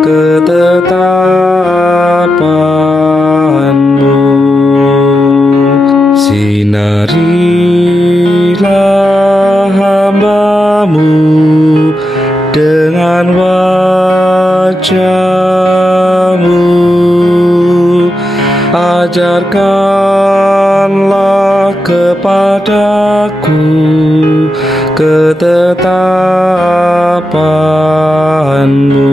ketetapan-Mu. Sinarilah hamba-Mu dengan wajah-Mu, ajarkanlah kepadaku ketetapan-Mu.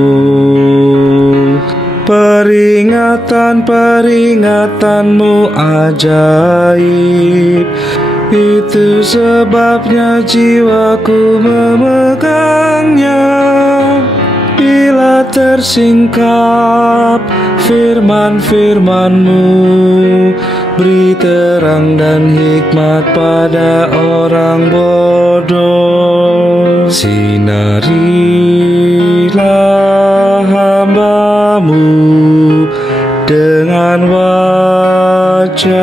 Peringatan-peringatan-Mu ajaib, itu sebabnya jiwaku memegangnya. Bila tersingkap firman-firman-Mu, beri terang dan hikmat pada orang bodoh. Sinarilah hamba-Mu dengan wajah-Mu,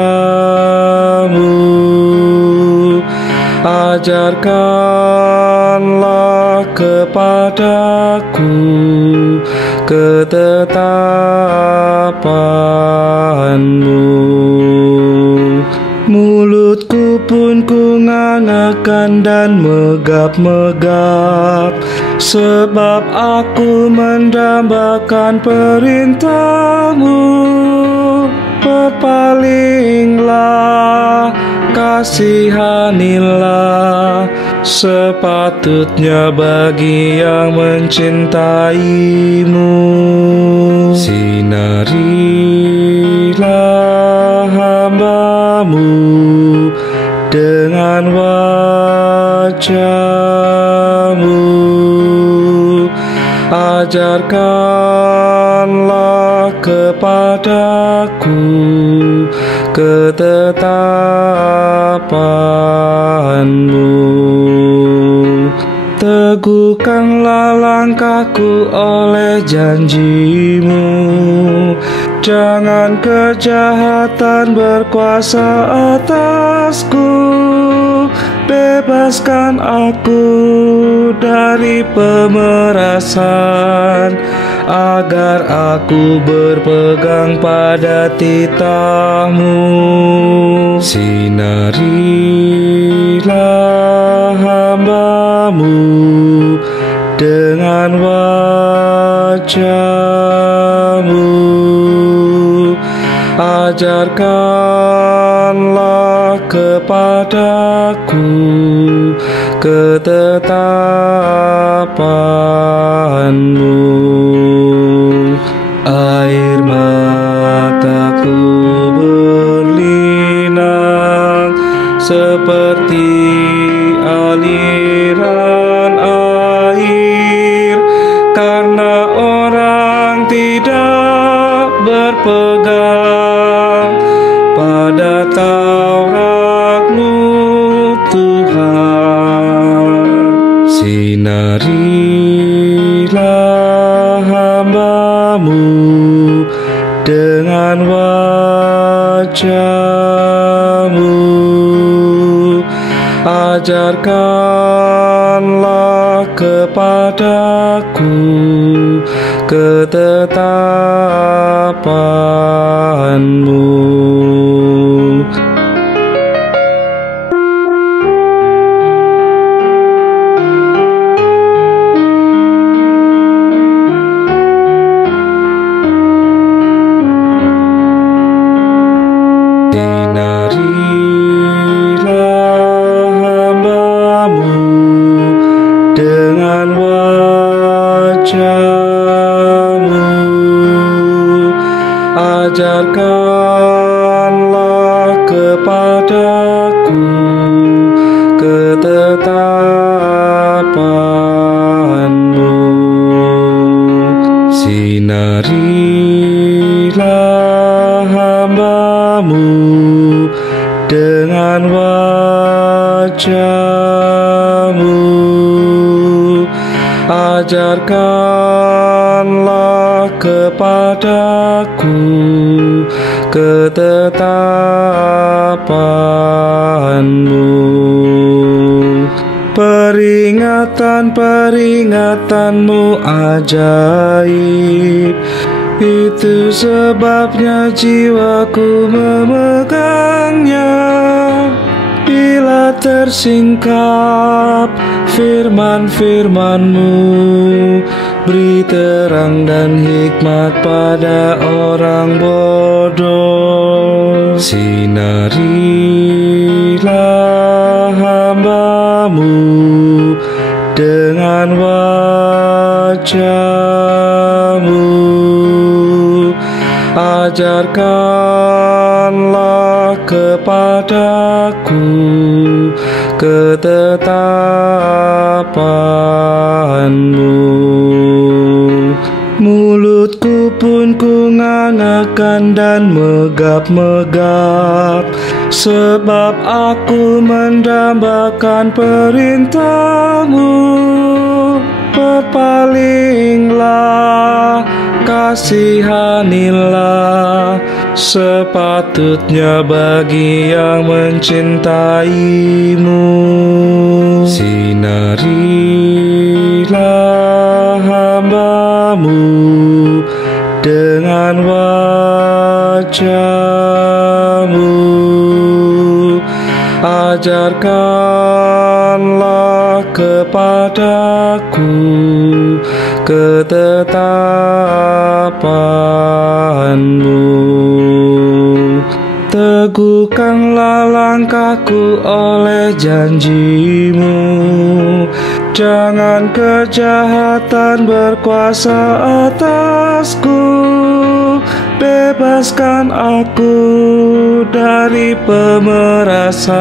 ajarkanlah kepadaku ketetapan-Mu. Mulutku pun ku ngangakan dan megap-megap, sebab aku mendambakan perintah-Mu. Berpalinglah, kasihanilah, sepatutnya bagi yang mencintai-Mu. Sinarilah hamba-Mu dengan wajah-Mu, ajarkanlah kepadaku ketetapan-Mu. Teguhkanlah langkahku oleh janji-Mu, jangan kejahatan berkuasa atasku. Bebaskan aku dari pemerasan, agar aku berpegang pada titah-Mu. Sinarilah hamba-Mu dengan wajah-Mu, ajarkanlah kepadaku ketetapan-Mu. Air mataku berlinang seperti aliran air, karena orang tidak berpegang pada Taurat-Mu, Tuhan. Sinarilah hamba-Mu dengan wajah-Mu, ajarkanlah kepadaku ketetapan-Mu. Sinarilah hamba-Mu dengan wajah-Mu, ajarkanlah kepadaku ketetapan-Mu. Sinarilah hamba-Mu dengan wajah-Mu, ajarkanlah kepadaku ketetapan-Mu. peringatan-peringatanmu ajaib. Itu sebabnya jiwaku memegangnya. Bila tersingkap firman-firman-Mu, beri terang dan hikmat pada orang bodoh. Sinarilah hamba-Mu dengan wajah-Mu. Ajarkanlah kepadaku ketetapan-Mu. Mulutku pun ku ngangekan dan megap-megap, sebab aku mendambakan perintah-Mu. Berpalinglah, kasihanilah, sepatutnya bagi yang mencintai-Mu. Sinarilah hamba-Mu dengan wajah-Mu. Ajarkanlah kepadaku ketetapan-Mu. Teguhkanlah langkahku oleh janji-Mu. Jangan kejahatan berkuasa atasku. Bebaskan aku dari pemerasan,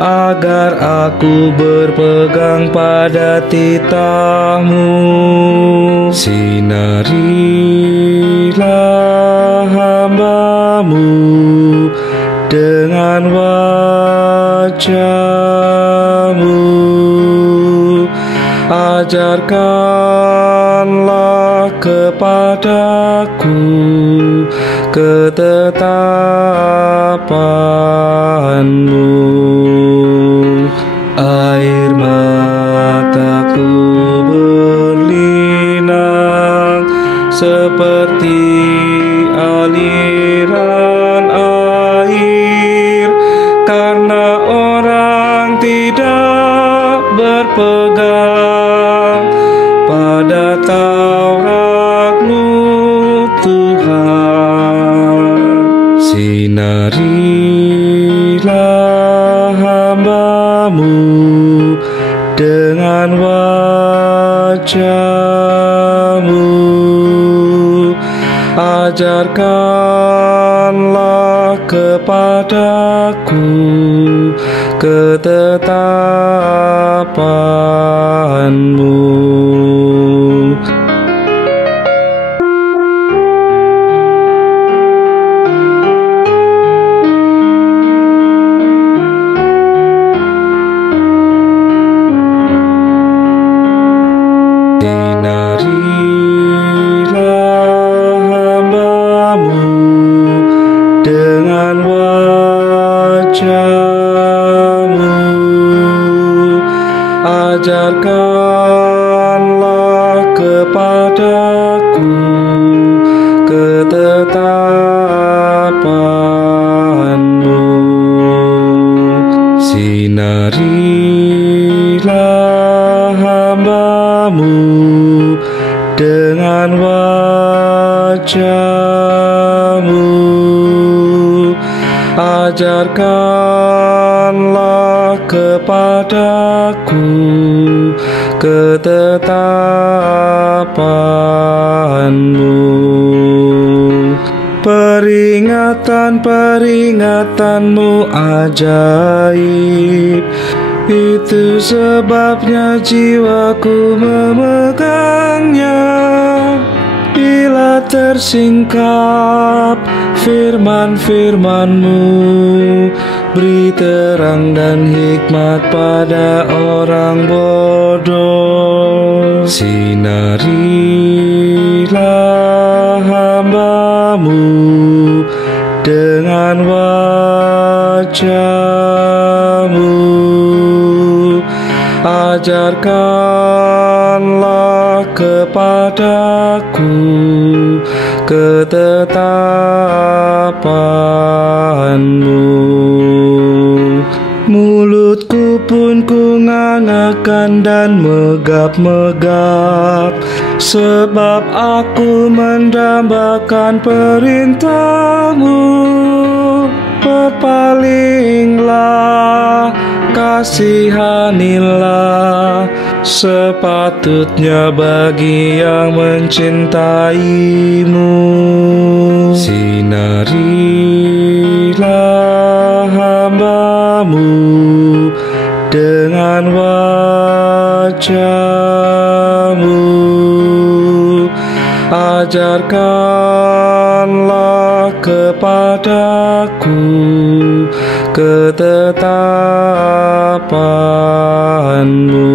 agar aku berpegang pada titah-Mu. Sinarilah hamba-Mu dengan wajah-Mu. Ajarkanlah kepadaku ketetapan-Mu. Air mataku berlinang seperti aliran air, karena orang tidak berpegang pada Taurat-Mu, Tuhan. Sinarilah hamba-Mu dengan wajah-Mu. Ajarkanlah kepadaku ketetapan-Mu. Sinarilah hamba-Mu dengan wajah-Mu. Ajarkanlah kepadaku ketetapan-Mu. Sinarilah hamba-Mu dengan wajah-Mu. Ajarkanlah kepadaku ketetapan-Mu. Peringatan-peringatanmu ajaib, itu sebabnya jiwaku memegangnya. Bila tersingkap firman-firman-Mu, beri terang dan hikmat pada orang bodoh. Sinarilah hamba-Mu dengan wajah-Mu. ajarkanlah kepadaku ketetapan-Mu. Mulutku pun ku ngangekan dan megap-megap, sebab aku mendambakan perintah-Mu. Berpalinglah, kasihanilah, sepatutnya bagi yang mencintai-Mu. Sinarilah hamba-Mu dengan wajah-Mu, ajarkanlah kepadaku ketetapan-Mu.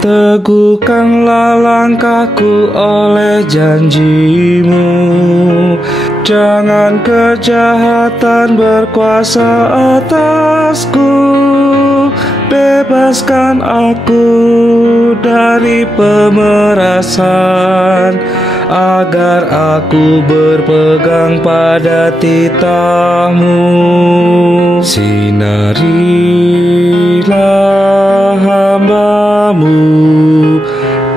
Teguhkanlah langkahku oleh janji-Mu, jangan kejahatan berkuasa atasku. Bebaskan aku dari pemerasan, agar aku berpegang pada titah-Mu. Sinarilah hamba-Mu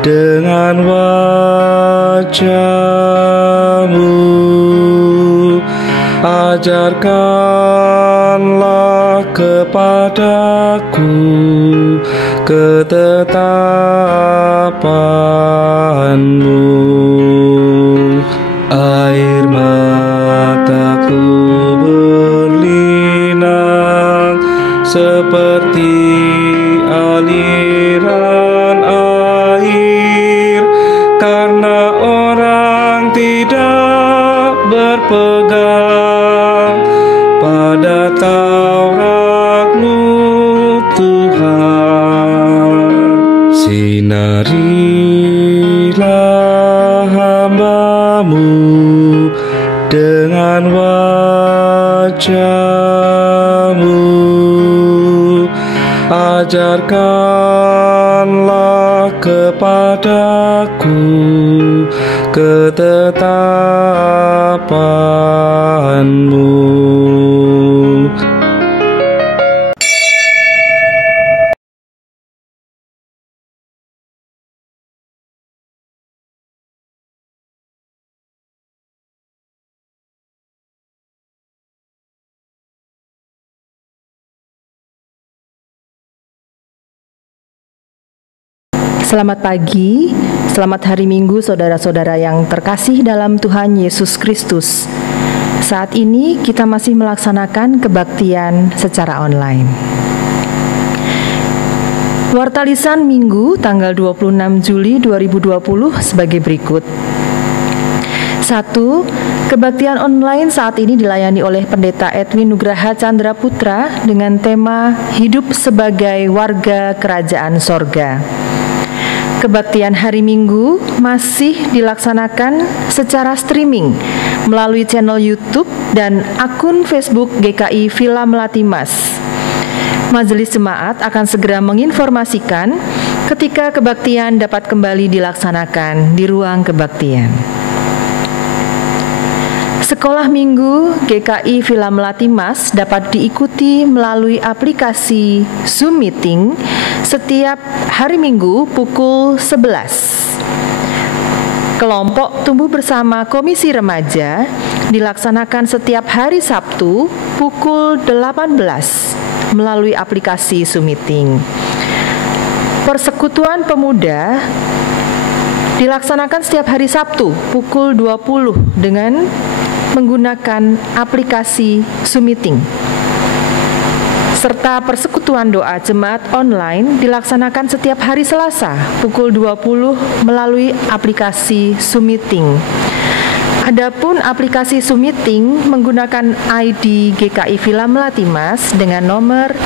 dengan wajah-Mu, ajarkanlah kepadaku ketetapan-Mu. Air mataku berlinang seperti aliran air, karena orang tidak berpegang pada Taurat-Mu, Tuhan. Sinarilah hamba-Mu dengan wajah-Mu, ajarkanlah kepadaku ketetapan-Mu. Selamat pagi, selamat hari Minggu saudara-saudara yang terkasih dalam Tuhan Yesus Kristus. Saat ini kita masih melaksanakan kebaktian secara online. Warta Lisan Minggu tanggal 26 Juli 2020 sebagai berikut. 1. Kebaktian online saat ini dilayani oleh Pendeta Edwin Nugraha Chandra Putra dengan tema Hidup sebagai Warga Kerajaan Sorga. Kebaktian hari Minggu masih dilaksanakan secara streaming melalui channel YouTube dan akun Facebook GKI Villa Melati Mas. Majelis Jemaat akan segera menginformasikan ketika kebaktian dapat kembali dilaksanakan di ruang kebaktian. Sekolah Minggu GKI Villa Melati Mas dapat diikuti melalui aplikasi Zoom Meeting setiap hari Minggu pukul 11. Kelompok tumbuh bersama Komisi Remaja dilaksanakan setiap hari Sabtu pukul 18 melalui aplikasi Zoom Meeting. Persekutuan Pemuda dilaksanakan setiap hari Sabtu pukul 20 dengan menggunakan aplikasi Zoom Meeting. Serta persekutuan doa jemaat online dilaksanakan setiap hari Selasa pukul 20 melalui aplikasi Zoom Meeting. Adapun aplikasi Zoom Meeting menggunakan ID GKI Villa Melati Mas dengan nomor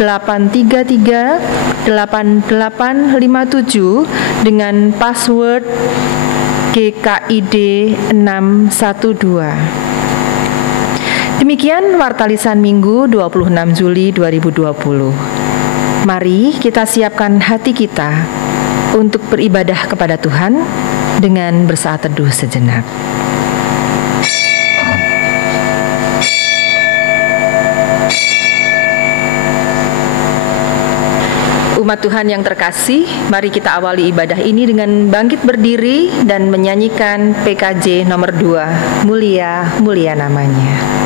670-833-8857 dengan password GKID 612. Demikian Warta Lisan Minggu 26 Juli 2020. Mari kita siapkan hati kita untuk beribadah kepada Tuhan dengan bersaat teduh sejenak. Umat Tuhan yang terkasih, mari kita awali ibadah ini dengan bangkit berdiri dan menyanyikan PKJ nomor 2, Mulia, Mulia Namanya.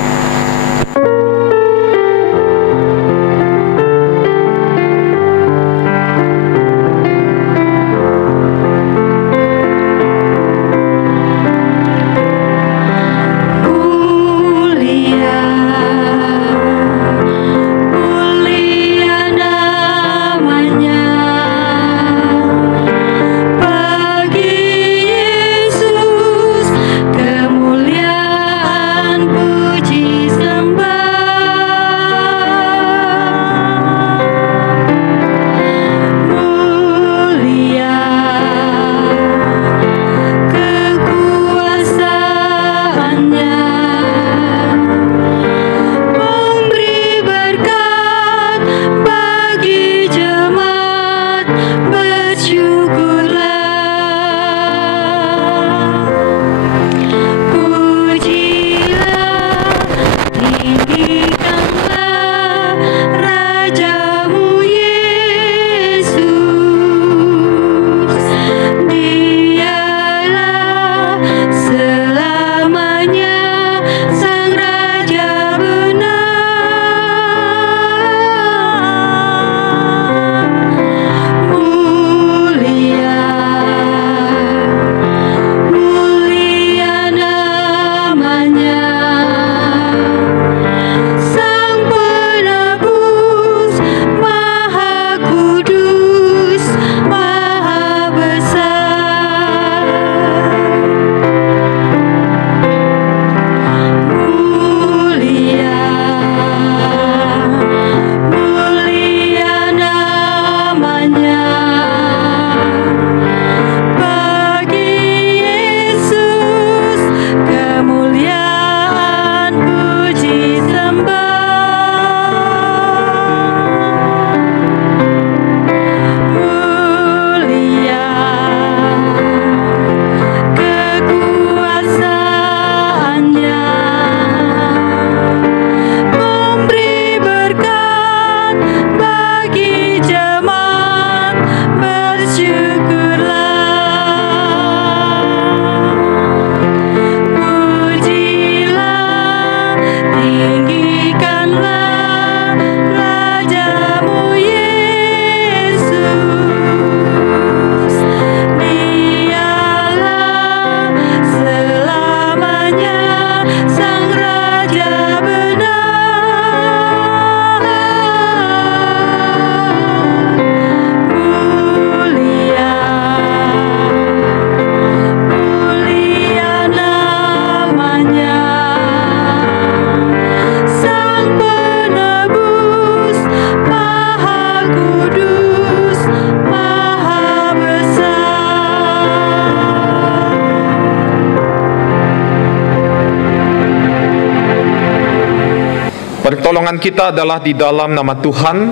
Pertolongan kita adalah di dalam nama Tuhan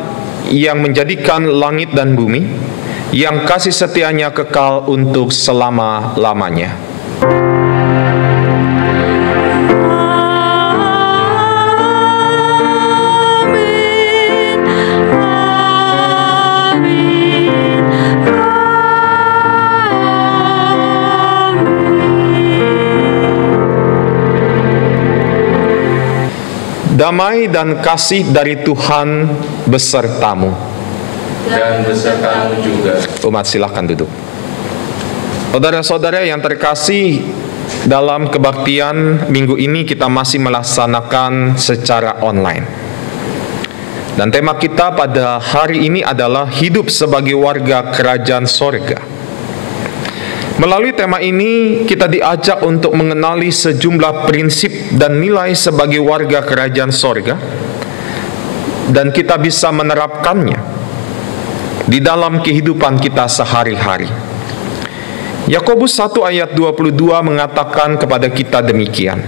yang menjadikan langit dan bumi, yang kasih setianya kekal untuk selama-lamanya. Damai dan kasih dari Tuhan besertamu. Dan besertamu juga. Umat silakan duduk. Saudara-saudara yang terkasih, dalam kebaktian minggu ini kita masih melaksanakan secara online. Dan tema kita pada hari ini adalah hidup sebagai warga kerajaan sorga. Melalui tema ini, kita diajak untuk mengenali sejumlah prinsip dan nilai sebagai warga kerajaan sorga, dan kita bisa menerapkannya di dalam kehidupan kita sehari-hari. Yakobus 1 ayat 22 mengatakan kepada kita demikian: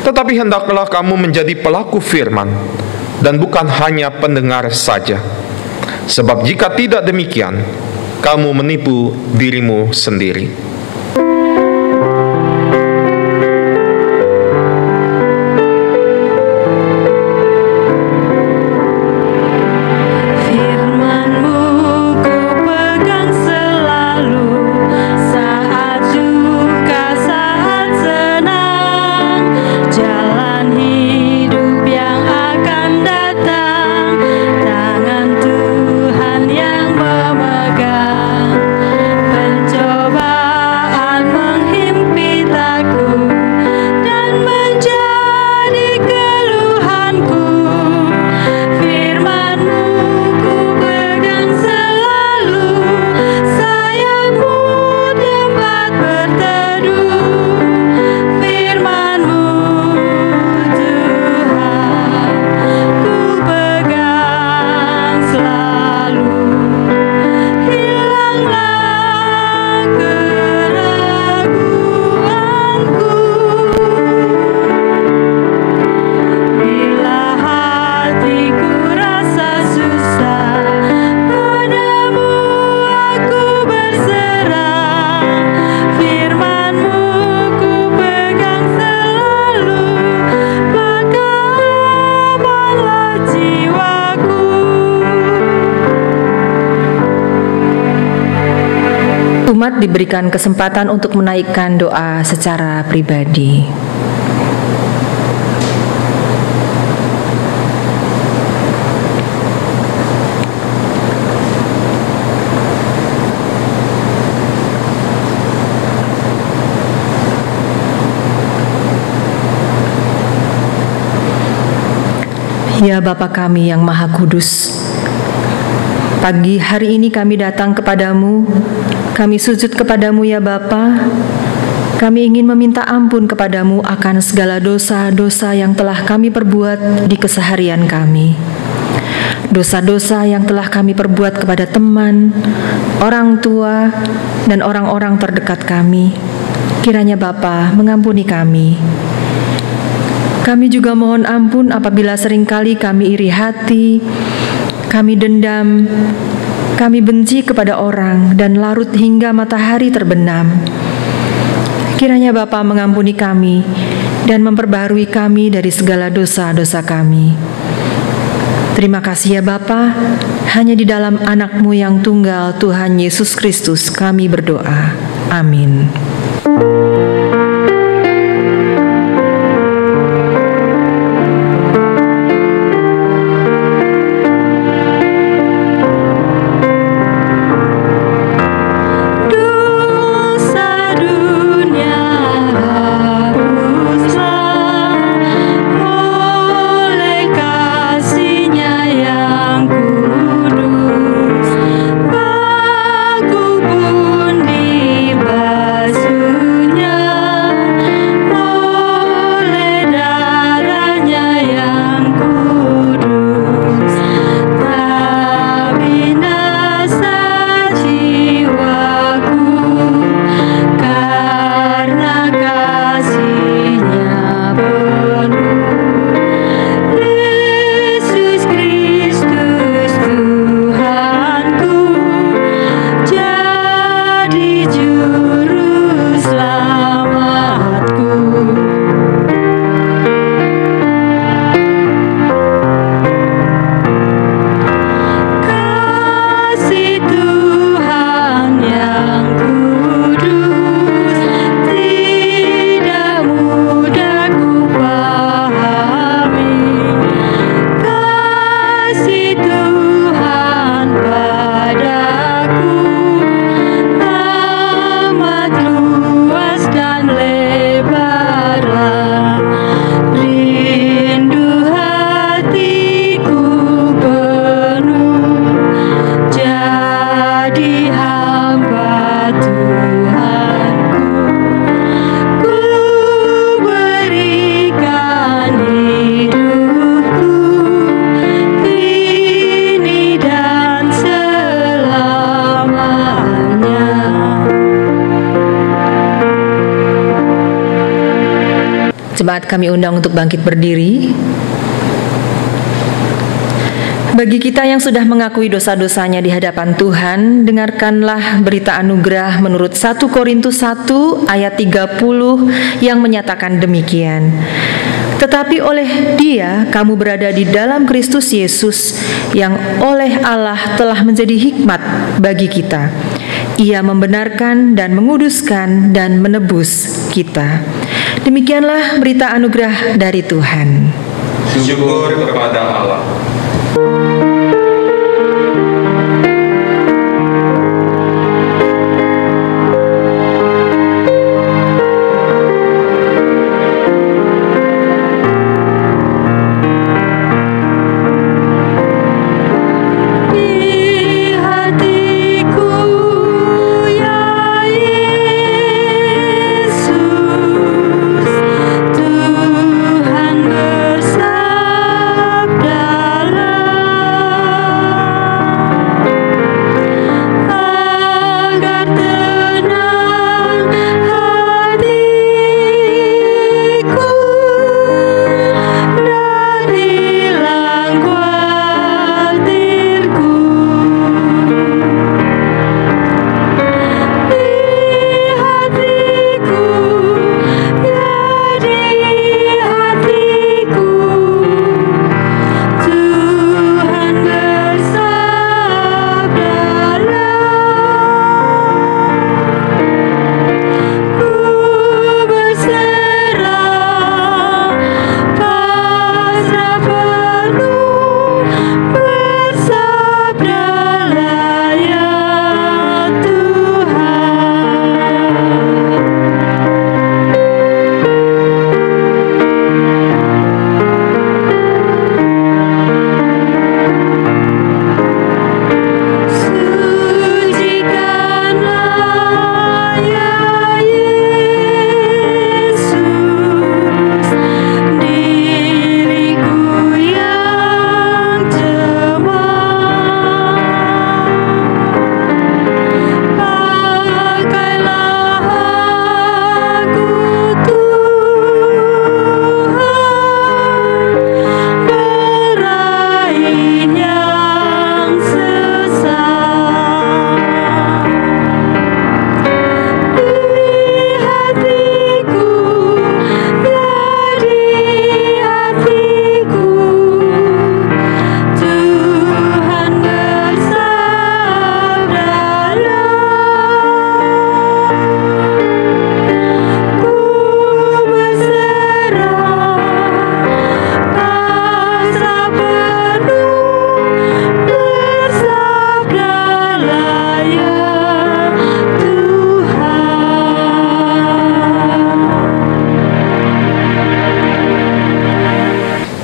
Tetapi hendaklah kamu menjadi pelaku firman, dan bukan hanya pendengar saja. Sebab jika tidak demikian, kamu menipu dirimu sendiri. Umat diberikan kesempatan untuk menaikkan doa secara pribadi. Ya Bapa kami yang Maha Kudus, pagi hari ini kami datang kepadamu, kami sujud kepadamu ya Bapa. Kami ingin meminta ampun kepadamu akan segala dosa-dosa yang telah kami perbuat di keseharian kami. Dosa-dosa yang telah kami perbuat kepada teman, orang tua, dan orang-orang terdekat kami. Kiranya Bapa mengampuni kami. Kami juga mohon ampun apabila seringkali kami iri hati, kami dendam, kami benci kepada orang, dan larut hingga matahari terbenam. Kiranya Bapa mengampuni kami dan memperbaharui kami dari segala dosa-dosa kami. Terima kasih ya Bapa, hanya di dalam Anak-Mu yang tunggal Tuhan Yesus Kristus kami berdoa. Amin. Aku pun dibasuhnya. Jemaat kami undang untuk bangkit berdiri. Bagi kita yang sudah mengakui dosa-dosanya di hadapan Tuhan, dengarkanlah berita anugerah menurut 1 Korintus 1 ayat 30 yang menyatakan demikian. Tetapi oleh Dia kamu berada di dalam Kristus Yesus, yang oleh Allah telah menjadi hikmat bagi kita. Ia membenarkan dan menguduskan dan menebus kita. Demikianlah berita anugerah dari Tuhan. Syukur kepada Allah.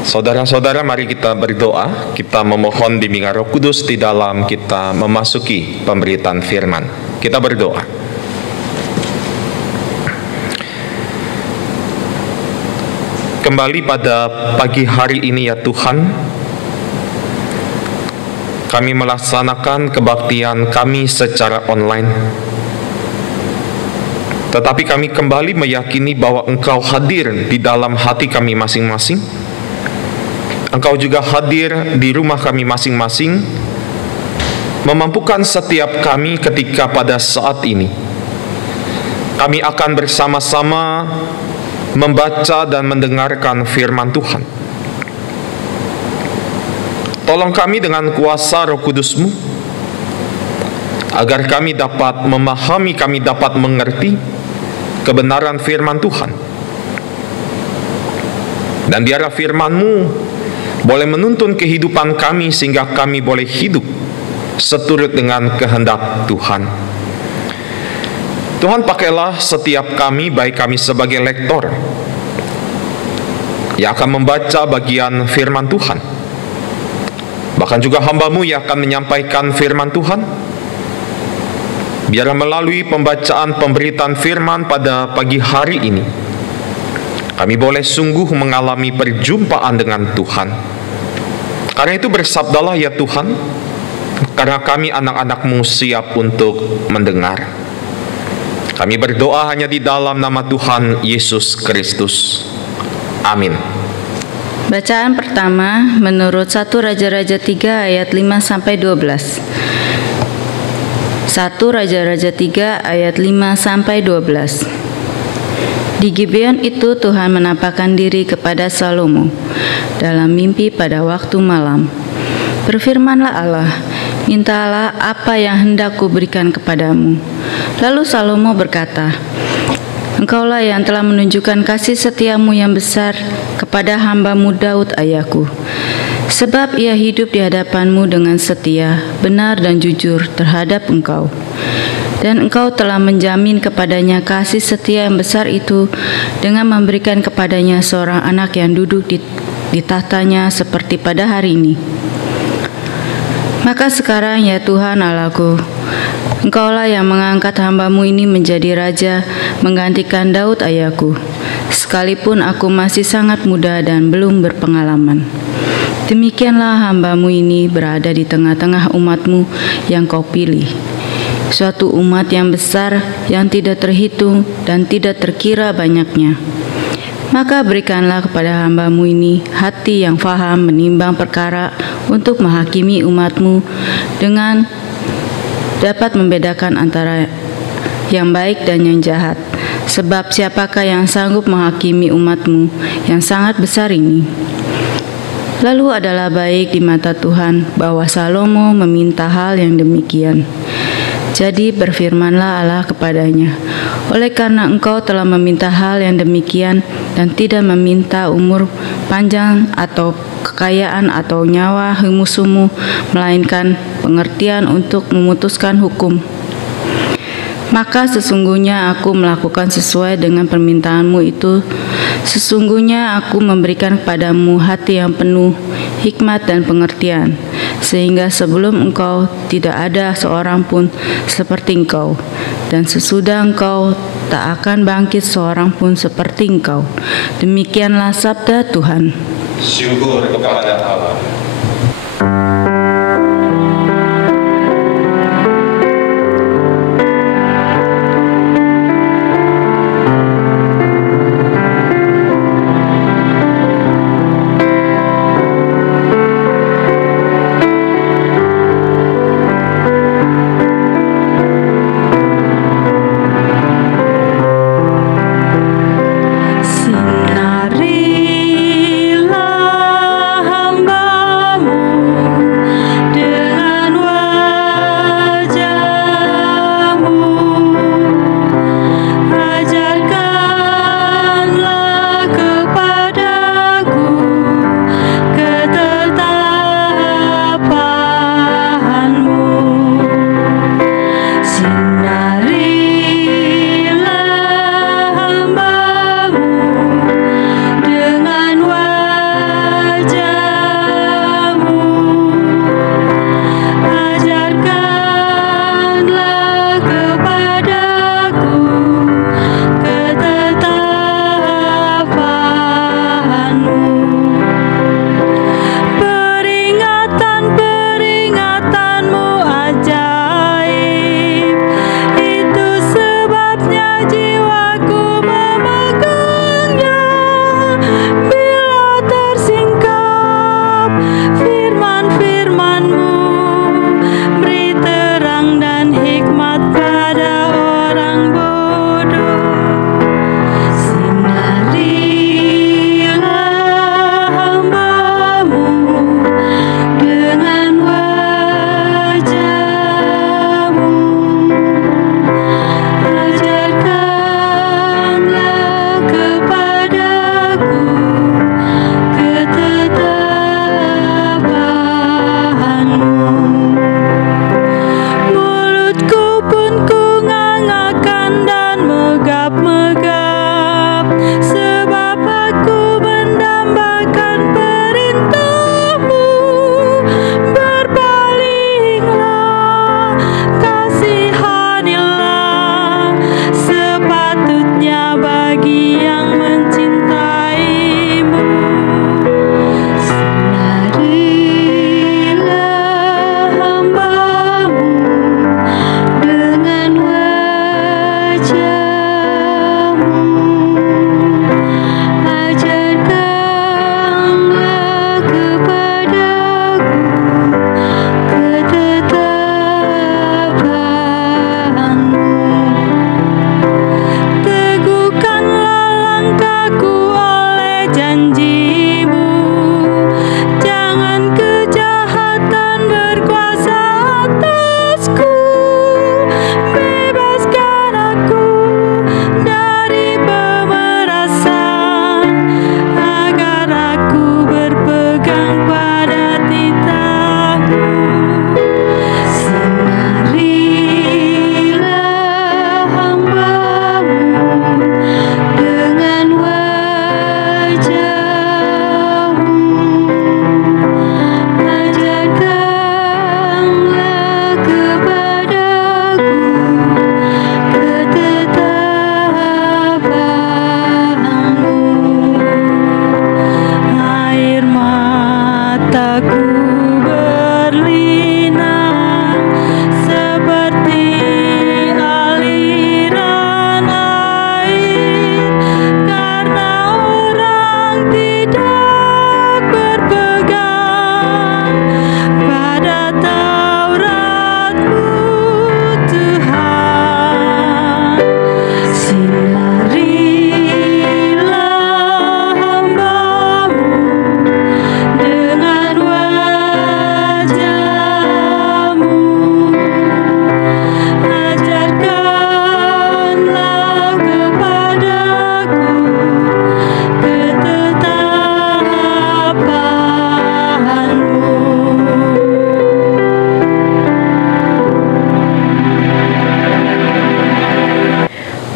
Saudara-saudara, mari kita berdoa. Kita memohon bimbingan Roh Kudus di dalam kita memasuki pemberitaan firman. Kita berdoa. Kembali pada pagi hari ini ya Tuhan, kami melaksanakan kebaktian kami secara online. Tetapi kami kembali meyakini bahwa Engkau hadir di dalam hati kami masing-masing. Engkau juga hadir di rumah kami masing-masing, memampukan setiap kami ketika pada saat ini kami akan bersama-sama membaca dan mendengarkan firman Tuhan. Tolong kami dengan kuasa Roh Kudus-Mu, agar kami dapat memahami, kami dapat mengerti kebenaran firman Tuhan. Dan biarlah firman-Mu boleh menuntun kehidupan kami sehingga kami boleh hidup seturut dengan kehendak Tuhan. Tuhan, pakailah setiap kami, baik kami sebagai lektor yang akan membaca bagian firman Tuhan, bahkan juga hamba-Mu yang akan menyampaikan firman Tuhan. Biarlah melalui pembacaan pemberitaan firman pada pagi hari ini, kami boleh sungguh mengalami perjumpaan dengan Tuhan. Karena itu bersabdalah ya Tuhan, karena kami anak-anak-Mu siap untuk mendengar. Kami berdoa hanya di dalam nama Tuhan Yesus Kristus. Amin. Bacaan pertama menurut 1 Raja-Raja 3 ayat 5-12. 1 Raja-Raja 3 ayat 5-12. Di Gibeon itu Tuhan menampakkan diri kepada Salomo dalam mimpi pada waktu malam. Berfirmanlah Allah, mintalah apa yang hendak kuberikan kepadamu. Lalu Salomo berkata, Engkaulah yang telah menunjukkan kasih setiamu yang besar kepada hamba-Mu Daud ayahku. Sebab ia hidup di hadapan-Mu dengan setia, benar dan jujur terhadap Engkau. Dan Engkau telah menjamin kepadanya kasih setia yang besar itu dengan memberikan kepadanya seorang anak yang duduk di tahtanya seperti pada hari ini. Maka sekarang ya Tuhan Allahku, Engkaulah yang mengangkat hamba-Mu ini menjadi raja menggantikan Daud ayahku, sekalipun aku masih sangat muda dan belum berpengalaman. Demikianlah hamba-Mu ini berada di tengah-tengah umat-Mu yang Kau pilih, suatu umat yang besar yang tidak terhitung dan tidak terkira banyaknya. Maka berikanlah kepada hamba-Mu ini hati yang faham menimbang perkara untuk menghakimi umat-Mu dengan dapat membedakan antara yang baik dan yang jahat. Sebab siapakah yang sanggup menghakimi umat-Mu yang sangat besar ini? Lalu adalah baik di mata Tuhan bahwa Salomo meminta hal yang demikian. Jadi berfirmanlah Allah kepadanya, oleh karena engkau telah meminta hal yang demikian dan tidak meminta umur panjang atau kekayaan atau nyawa musuhmu, melainkan pengertian untuk memutuskan hukum, maka sesungguhnya aku melakukan sesuai dengan permintaanmu itu. Sesungguhnya aku memberikan kepadamu hati yang penuh hikmat dan pengertian, sehingga sebelum engkau tidak ada seorang pun seperti engkau, dan sesudah engkau tak akan bangkit seorang pun seperti engkau. Demikianlah sabda Tuhan. Syukur kepada Allah. Sinarilah hamba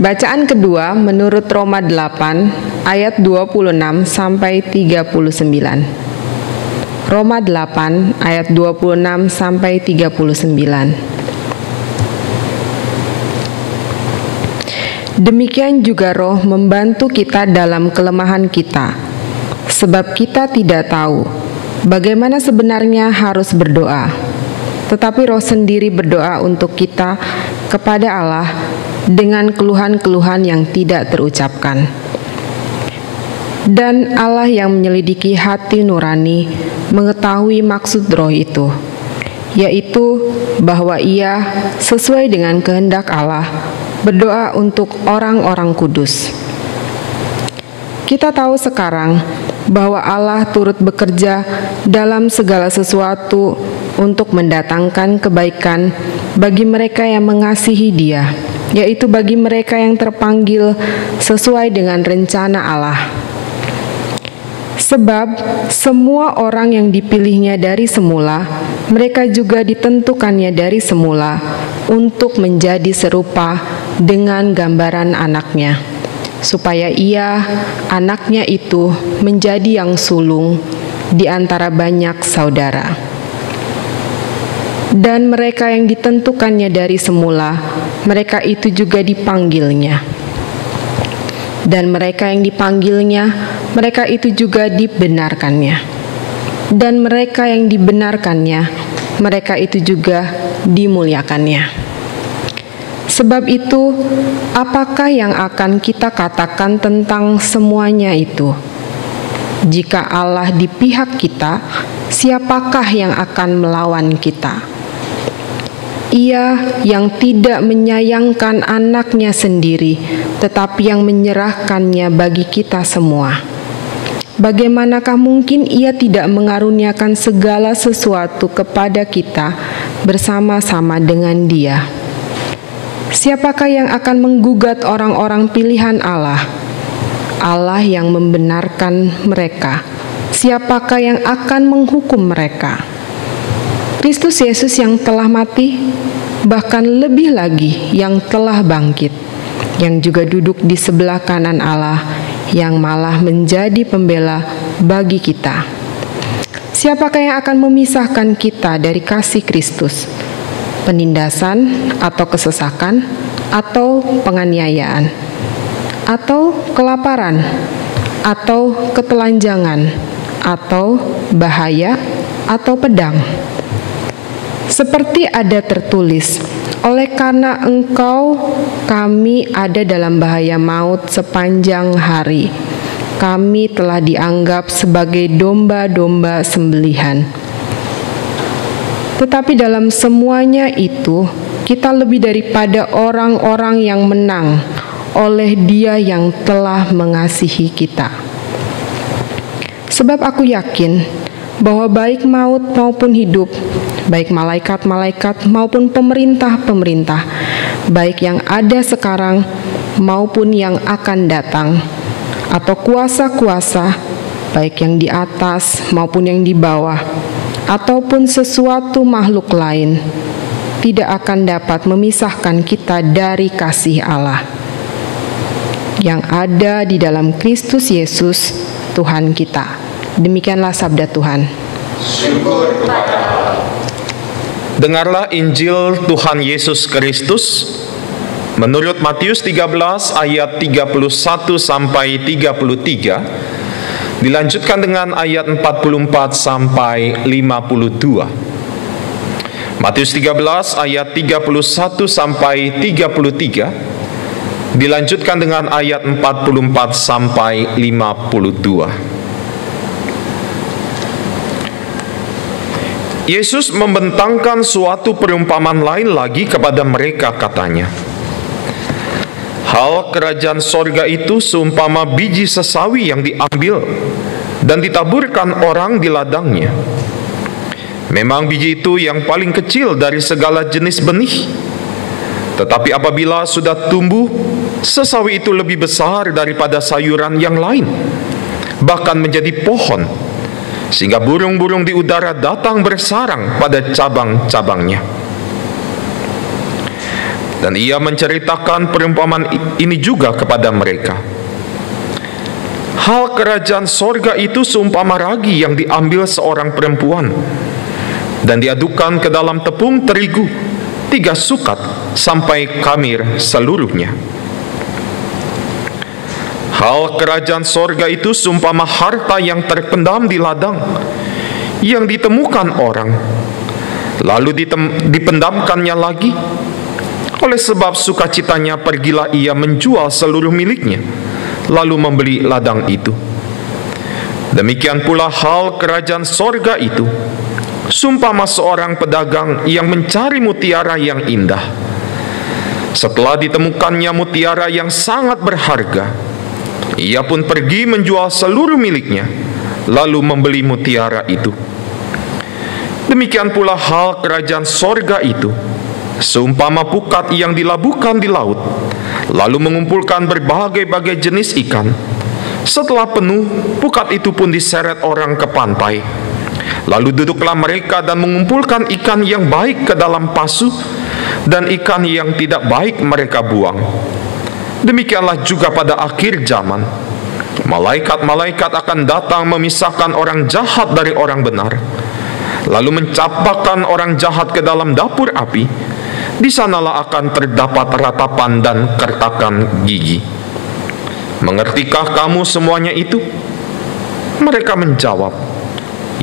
Bacaan kedua menurut Roma 8 ayat 26 sampai 39. Roma 8 ayat 26 sampai 39. Demikian juga Roh membantu kita dalam kelemahan kita, sebab kita tidak tahu bagaimana sebenarnya harus berdoa. Tetapi Roh sendiri berdoa untuk kita kepada Allah dengan keluhan-keluhan yang tidak terucapkan. Dan Allah yang menyelidiki hati nurani mengetahui maksud Roh itu, yaitu bahwa Ia sesuai dengan kehendak Allah berdoa untuk orang-orang kudus. Kita tahu sekarang bahwa Allah turut bekerja dalam segala sesuatu untuk mendatangkan kebaikan bagi mereka yang mengasihi Dia, yaitu bagi mereka yang terpanggil sesuai dengan rencana Allah. Sebab semua orang yang dipilihnya dari semula, mereka juga ditentukannya dari semula untuk menjadi serupa dengan gambaran anaknya, supaya Ia, anaknya itu, menjadi yang sulung di antara banyak saudara. Dan mereka yang ditentukannya dari semula, mereka itu juga dipanggilnya. Dan mereka yang dipanggilnya, mereka itu juga dibenarkannya. Dan mereka yang dibenarkannya, mereka itu juga dimuliakannya. Sebab itu, apakah yang akan kita katakan tentang semuanya itu? Jika Allah di pihak kita, siapakah yang akan melawan kita? Ia yang tidak menyayangkan anaknya sendiri, tetapi yang menyerahkannya bagi kita semua. Bagaimanakah mungkin Ia tidak mengaruniakan segala sesuatu kepada kita bersama-sama dengan Dia? Siapakah yang akan menggugat orang-orang pilihan Allah? Allah yang membenarkan mereka. Siapakah yang akan menghukum mereka? Kristus Yesus yang telah mati, bahkan lebih lagi yang telah bangkit, yang juga duduk di sebelah kanan Allah, yang malah menjadi pembela bagi kita. Siapakah yang akan memisahkan kita dari kasih Kristus? Penindasan atau kesesakan atau penganiayaan atau kelaparan atau ketelanjangan atau bahaya atau pedang? Seperti ada tertulis, oleh karena Engkau kami ada dalam bahaya maut sepanjang hari. Kami telah dianggap sebagai domba-domba sembelihan. Tetapi dalam semuanya itu, kita lebih daripada orang-orang yang menang oleh Dia yang telah mengasihi kita. Sebab aku yakin bahwa baik maut maupun hidup, baik malaikat-malaikat maupun pemerintah-pemerintah, baik yang ada sekarang maupun yang akan datang, atau kuasa-kuasa, baik yang di atas maupun yang di bawah, ataupun sesuatu makhluk lain, tidak akan dapat memisahkan kita dari kasih Allah yang ada di dalam Kristus Yesus, Tuhan kita. Demikianlah sabda Tuhan. Syukur kepada Allah. Dengarlah Injil Tuhan Yesus Kristus menurut Matius 13 ayat 31 sampai 33. Dilanjutkan dengan ayat 44 sampai 52. Matius 13 ayat 31 sampai 33. Dilanjutkan dengan ayat 44 sampai 52. Yesus membentangkan suatu perumpamaan lain lagi kepada mereka, katanya, hal kerajaan sorga itu seumpama biji sesawi yang diambil dan ditaburkan orang di ladangnya. Memang biji itu yang paling kecil dari segala jenis benih. Tetapi apabila sudah tumbuh, sesawi itu lebih besar daripada sayuran yang lain, bahkan menjadi pohon, sehingga burung-burung di udara datang bersarang pada cabang-cabangnya. Dan ia menceritakan perumpamaan ini juga kepada mereka. Hal kerajaan sorga itu seumpama ragi yang diambil seorang perempuan dan diadukkan ke dalam tepung terigu 3 sukat sampai kamir seluruhnya. Hal kerajaan sorga itu seumpama harta yang terpendam di ladang, yang ditemukan orang, lalu dipendamkannya lagi. Oleh sebab sukacitanya pergilah ia menjual seluruh miliknya, lalu membeli ladang itu. Demikian pula hal kerajaan sorga itu, seumpama seorang pedagang yang mencari mutiara yang indah. Setelah ditemukannya mutiara yang sangat berharga, ia pun pergi menjual seluruh miliknya, lalu membeli mutiara itu. Demikian pula hal kerajaan sorga itu, seumpama pukat yang dilabuhkan di laut, lalu mengumpulkan berbagai-bagai jenis ikan. Setelah penuh, pukat itu pun diseret orang ke pantai. Lalu duduklah mereka dan mengumpulkan ikan yang baik ke dalam pasu, dan ikan yang tidak baik mereka buang. Demikianlah juga pada akhir zaman, malaikat-malaikat akan datang memisahkan orang jahat dari orang benar, lalu mencampakkan orang jahat ke dalam dapur api. Di sanalah akan terdapat ratapan dan kertakan gigi. Mengertikah kamu semuanya itu? Mereka menjawab,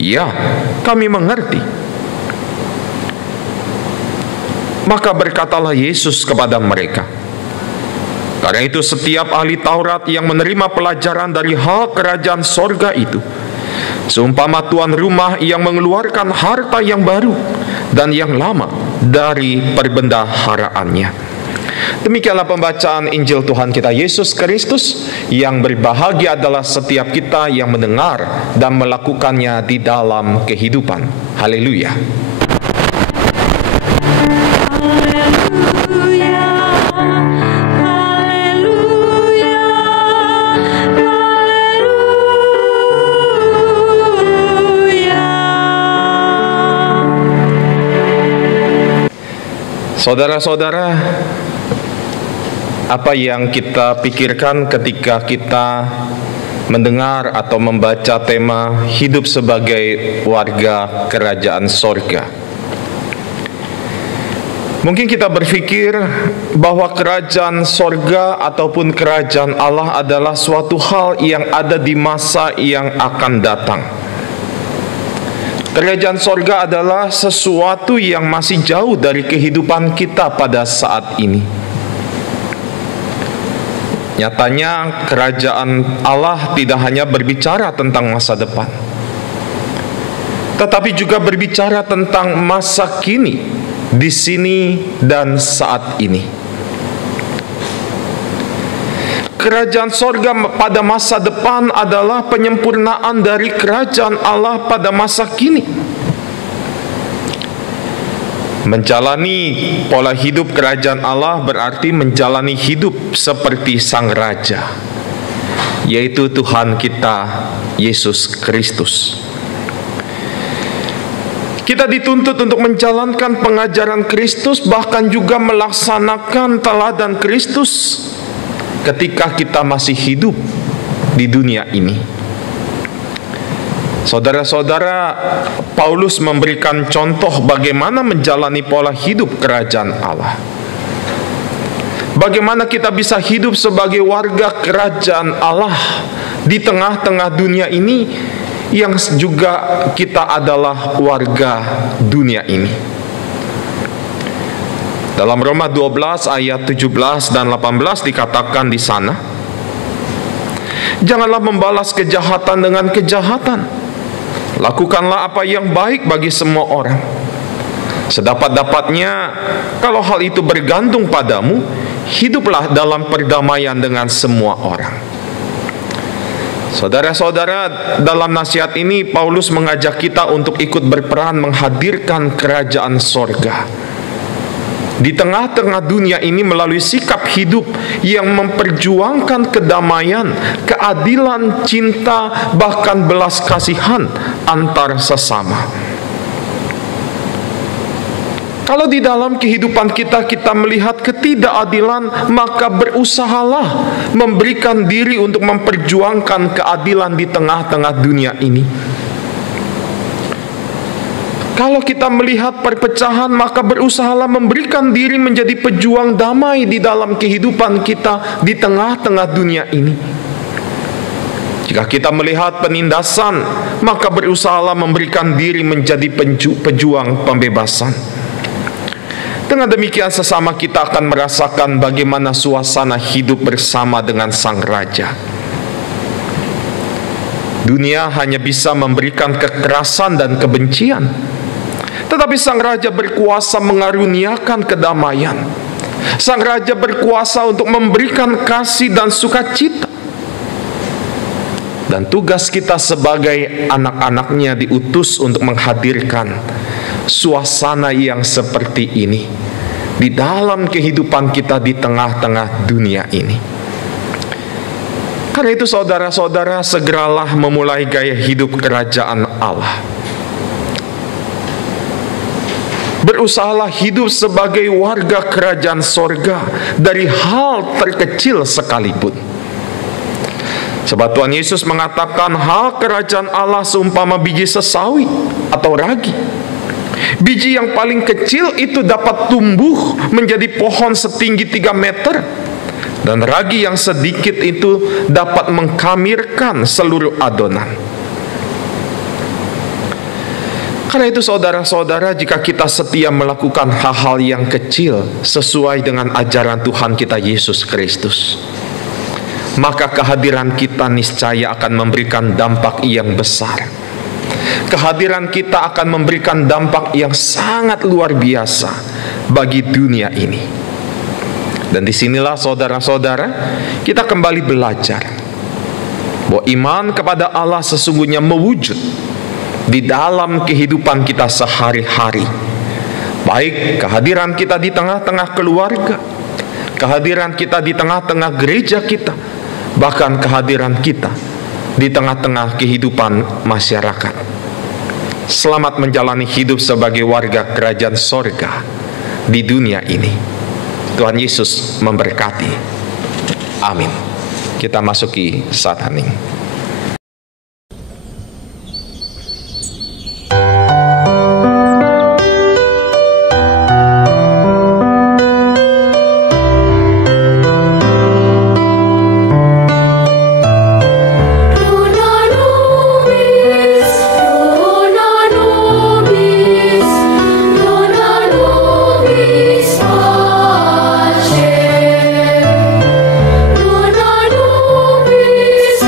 ya, kami mengerti. Maka berkatalah Yesus kepada mereka, karena itu setiap ahli Taurat yang menerima pelajaran dari hal kerajaan sorga itu, seumpama tuan rumah yang mengeluarkan harta yang baru dan yang lama dari perbendaharaannya. Demikianlah pembacaan Injil Tuhan kita Yesus Kristus. Yang berbahagia adalah setiap kita yang mendengar dan melakukannya di dalam kehidupan. Haleluya. Saudara-saudara, apa yang kita pikirkan ketika kita mendengar atau membaca tema hidup sebagai warga kerajaan sorga? Mungkin kita berpikir bahwa kerajaan sorga ataupun kerajaan Allah adalah suatu hal yang ada di masa yang akan datang. Kerajaan sorga adalah sesuatu yang masih jauh dari kehidupan kita pada saat ini. Nyatanya kerajaan Allah tidak hanya berbicara tentang masa depan, tetapi juga berbicara tentang masa kini, di sini dan saat ini. Kerajaan sorga pada masa depan adalah penyempurnaan dari kerajaan Allah pada masa kini. Menjalani pola hidup kerajaan Allah berarti menjalani hidup seperti Sang Raja, yaitu Tuhan kita Yesus Kristus. Kita dituntut untuk menjalankan pengajaran Kristus, bahkan juga melaksanakan teladan Kristus ketika kita masih hidup di dunia ini. Saudara-saudara, Paulus memberikan contoh bagaimana menjalani pola hidup kerajaan Allah. Bagaimana kita bisa hidup sebagai warga kerajaan Allah di tengah-tengah dunia ini, yang juga kita adalah warga dunia ini. Dalam Roma 12 ayat 17 dan 18 dikatakan di sana, janganlah membalas kejahatan dengan kejahatan. Lakukanlah apa yang baik bagi semua orang. Sedapat-dapatnya, kalau hal itu bergantung padamu, hiduplah dalam perdamaian dengan semua orang. Saudara-saudara, dalam nasihat ini Paulus mengajak kita untuk ikut berperan menghadirkan kerajaan sorga di tengah-tengah dunia ini melalui sikap hidup yang memperjuangkan kedamaian, keadilan, cinta, bahkan belas kasihan antar sesama. Kalau di dalam kehidupan kita melihat ketidakadilan, maka berusahalah memberikan diri untuk memperjuangkan keadilan di tengah-tengah dunia ini. Kalau kita melihat perpecahan, maka berusahalah memberikan diri menjadi pejuang damai di dalam kehidupan kita di tengah-tengah dunia ini. Jika kita melihat penindasan, maka berusahalah memberikan diri menjadi pejuang pembebasan. Dengan demikian sesama kita akan merasakan bagaimana suasana hidup bersama dengan Sang Raja. Dunia hanya bisa memberikan kekerasan dan kebencian, tetapi Sang Raja berkuasa mengaruniakan kedamaian. Sang Raja berkuasa untuk memberikan kasih dan sukacita. Dan tugas kita sebagai anak-anaknya diutus untuk menghadirkan suasana yang seperti ini di dalam kehidupan kita di tengah-tengah dunia ini. Karena itu saudara-saudara, segeralah memulai gaya hidup kerajaan Allah. Berusahalah hidup sebagai warga kerajaan sorga dari hal terkecil sekalipun. Sebab Tuhan Yesus mengatakan hal kerajaan Allah seumpama biji sesawi atau ragi. Biji yang paling kecil itu dapat tumbuh menjadi pohon setinggi 3 meter. Dan ragi yang sedikit itu dapat mengkamirkan seluruh adonan. Karena itu saudara-saudara, jika kita setia melakukan hal-hal yang kecil sesuai dengan ajaran Tuhan kita Yesus Kristus, maka kehadiran kita niscaya akan memberikan dampak yang besar. Kehadiran kita akan memberikan dampak yang sangat luar biasa bagi dunia ini. Dan disinilah saudara-saudara, kita kembali belajar bahwa iman kepada Allah sesungguhnya mewujud di dalam kehidupan kita sehari-hari. Baik kehadiran kita di tengah-tengah keluarga, kehadiran kita di tengah-tengah gereja kita, bahkan kehadiran kita di tengah-tengah kehidupan masyarakat. Selamat menjalani hidup sebagai warga kerajaan sorga di dunia ini. Tuhan Yesus memberkati. Amin. Kita masuki saat hening. Nobis,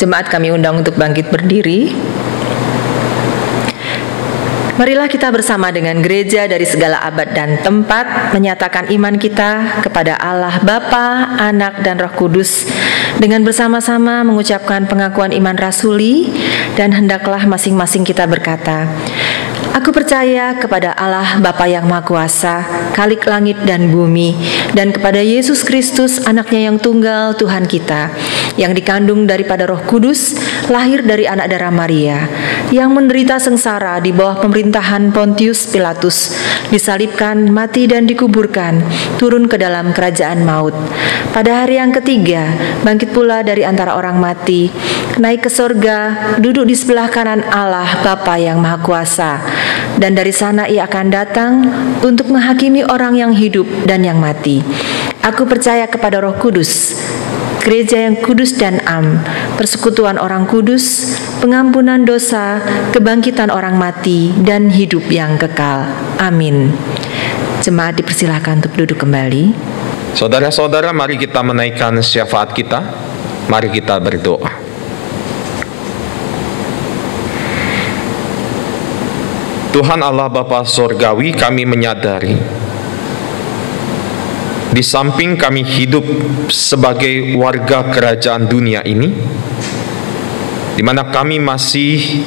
Jemaat kami undang untuk bangkit berdiri. Marilah kita bersama dengan gereja dari segala abad dan tempat menyatakan iman kita kepada Allah Bapa, Anak, dan Roh Kudus dengan bersama-sama mengucapkan pengakuan iman rasuli, dan hendaklah masing-masing kita berkata, Aku percaya kepada Allah Bapa yang Maha Kuasa, Khalik langit dan bumi, dan kepada Yesus Kristus, Anaknya yang tunggal, Tuhan kita, yang dikandung daripada Roh Kudus, lahir dari anak darah Maria, yang menderita sengsara di bawah pemerintahan Pontius Pilatus, disalibkan, mati dan dikuburkan, turun ke dalam kerajaan maut. Pada hari yang ketiga, bangkit pula dari antara orang mati, naik ke sorga, duduk di sebelah kanan Allah Bapa yang Maha Kuasa, dan dari sana Ia akan datang untuk menghakimi orang yang hidup dan yang mati. Aku percaya kepada Roh Kudus, gereja yang kudus dan am, persekutuan orang kudus, pengampunan dosa, kebangkitan orang mati, dan hidup yang kekal. Amin. Jemaat dipersilahkan untuk duduk kembali. Saudara-saudara, mari kita menaikkan syafaat kita. Mari kita berdoa. Tuhan Allah Bapa Sorgawi, kami menyadari di samping kami hidup sebagai warga kerajaan dunia ini, di mana kami masih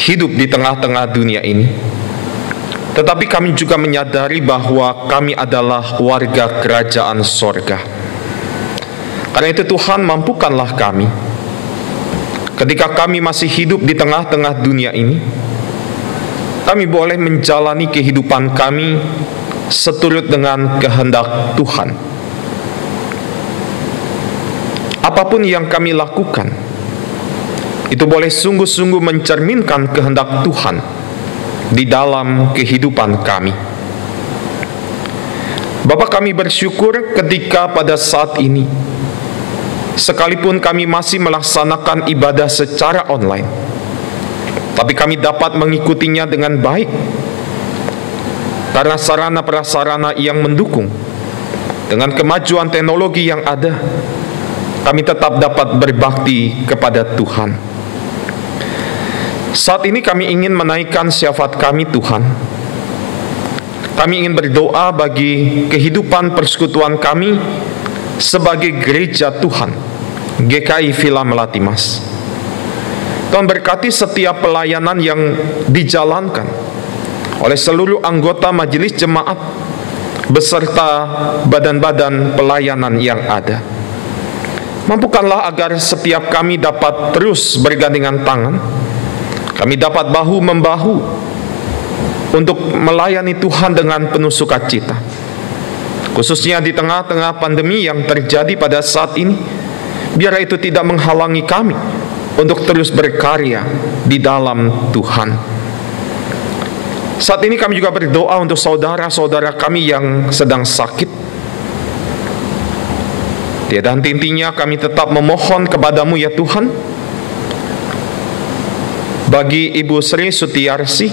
hidup di tengah-tengah dunia ini, tetapi kami juga menyadari bahwa kami adalah warga kerajaan sorga. Karena itu Tuhan, mampukanlah kami ketika kami masih hidup di tengah-tengah dunia ini, kami boleh menjalani kehidupan kami seturut dengan kehendak Tuhan. Apapun yang kami lakukan, itu boleh sungguh-sungguh mencerminkan kehendak Tuhan di dalam kehidupan kami. Bapa, kami bersyukur ketika pada saat ini, sekalipun kami masih melaksanakan ibadah secara online, tapi kami dapat mengikutinya dengan baik karena sarana prasarana yang mendukung. Dengan kemajuan teknologi yang ada, kami tetap dapat berbakti kepada Tuhan. Saat ini kami ingin menaikkan syafaat kami, Tuhan. Kami ingin berdoa bagi kehidupan persekutuan kami sebagai gereja Tuhan, GKI Villa Melati Mas. Tuhan, berkati setiap pelayanan yang dijalankan oleh seluruh anggota majelis jemaat beserta badan-badan pelayanan yang ada. Mampukanlah agar setiap kami dapat terus bergandengan tangan, kami dapat bahu-membahu untuk melayani Tuhan dengan penuh sukacita, khususnya di tengah-tengah pandemi yang terjadi pada saat ini. Biar itu tidak menghalangi kami untuk terus berkarya di dalam Tuhan. Saat ini kami juga berdoa untuk saudara-saudara kami yang sedang sakit. Tiada henti-hentinya kami tetap memohon kepadamu ya Tuhan, bagi Ibu Sri Sutiarsi,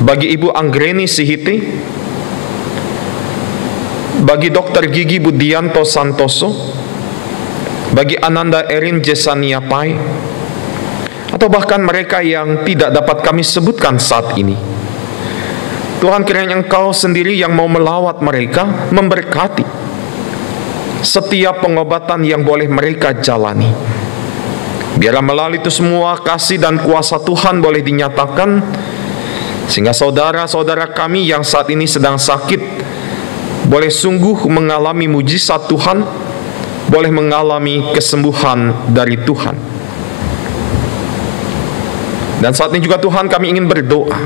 bagi Ibu Anggreni Sihite, bagi Dr. Gigi Budianto Santoso, bagi Ananda Erin Jesania Pai, atau bahkan mereka yang tidak dapat kami sebutkan saat ini. Tuhan, kiranya Engkau sendiri yang mau melawat mereka, memberkati setiap pengobatan yang boleh mereka jalani. Biarlah melalui itu semua kasih dan kuasa Tuhan boleh dinyatakan, sehingga saudara-saudara kami yang saat ini sedang sakit boleh sungguh mengalami mujizat Tuhan, boleh mengalami kesembuhan dari Tuhan. Dan saat ini juga Tuhan, kami ingin berdoa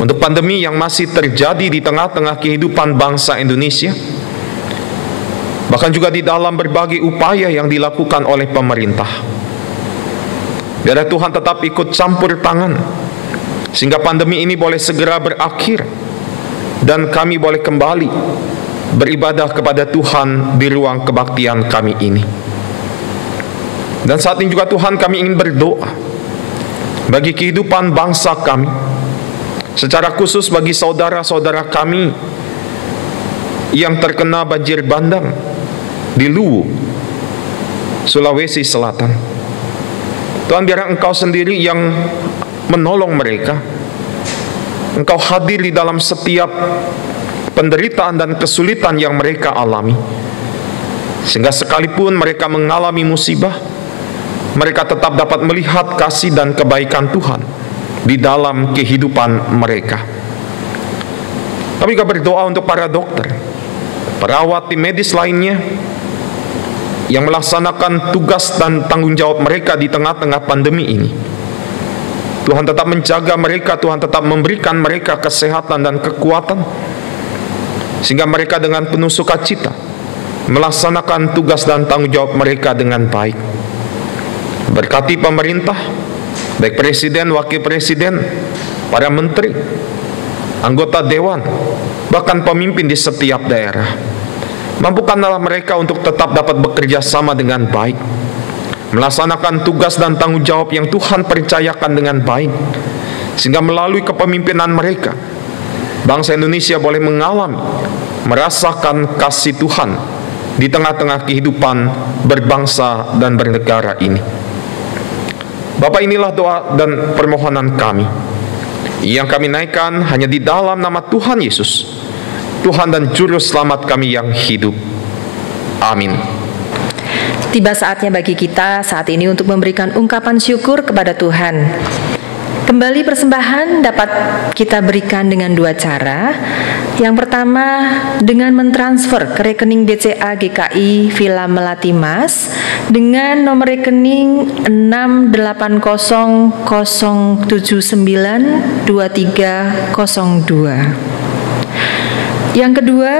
untuk pandemi yang masih terjadi di tengah-tengah kehidupan bangsa Indonesia, bahkan juga di dalam berbagai upaya yang dilakukan oleh pemerintah. Biarlah Tuhan tetap ikut campur tangan, sehingga pandemi ini boleh segera berakhir dan kami boleh kembali beribadah kepada Tuhan di ruang kebaktian kami ini. Dan saat ini juga Tuhan, kami ingin berdoa bagi kehidupan bangsa kami, secara khusus bagi saudara-saudara kami yang terkena banjir bandang di Luwu, Sulawesi Selatan. Tuhan, biar Engkau sendiri yang menolong mereka. Engkau hadir di dalam setiap penderitaan dan kesulitan yang mereka alami, sehingga sekalipun mereka mengalami musibah, mereka tetap dapat melihat kasih dan kebaikan Tuhan di dalam kehidupan mereka. Kami juga berdoa untuk para dokter, perawat, tim medis lainnya yang melaksanakan tugas dan tanggung jawab mereka di tengah-tengah pandemi ini. Tuhan tetap menjaga mereka, Tuhan tetap memberikan mereka kesehatan dan kekuatan, sehingga mereka dengan penuh sukacita melaksanakan tugas dan tanggung jawab mereka dengan baik. Berkati pemerintah, baik presiden, wakil presiden, para menteri, anggota dewan, bahkan pemimpin di setiap daerah. Mampukanlah mereka untuk tetap dapat bekerja sama dengan baik, melaksanakan tugas dan tanggung jawab yang Tuhan percayakan dengan baik, sehingga melalui kepemimpinan mereka, bangsa Indonesia boleh mengalami, merasakan kasih Tuhan di tengah-tengah kehidupan berbangsa dan bernegara ini. Bapak, inilah doa dan permohonan kami yang kami naikkan hanya di dalam nama Tuhan Yesus, Tuhan dan Juru Selamat kami yang hidup. Amin. Tiba saatnya bagi kita saat ini untuk memberikan ungkapan syukur kepada Tuhan. Kembali persembahan dapat kita berikan dengan dua cara. Yang pertama, dengan mentransfer ke rekening BCA GKI Villa Melati Mas dengan nomor rekening 680792302. Yang kedua,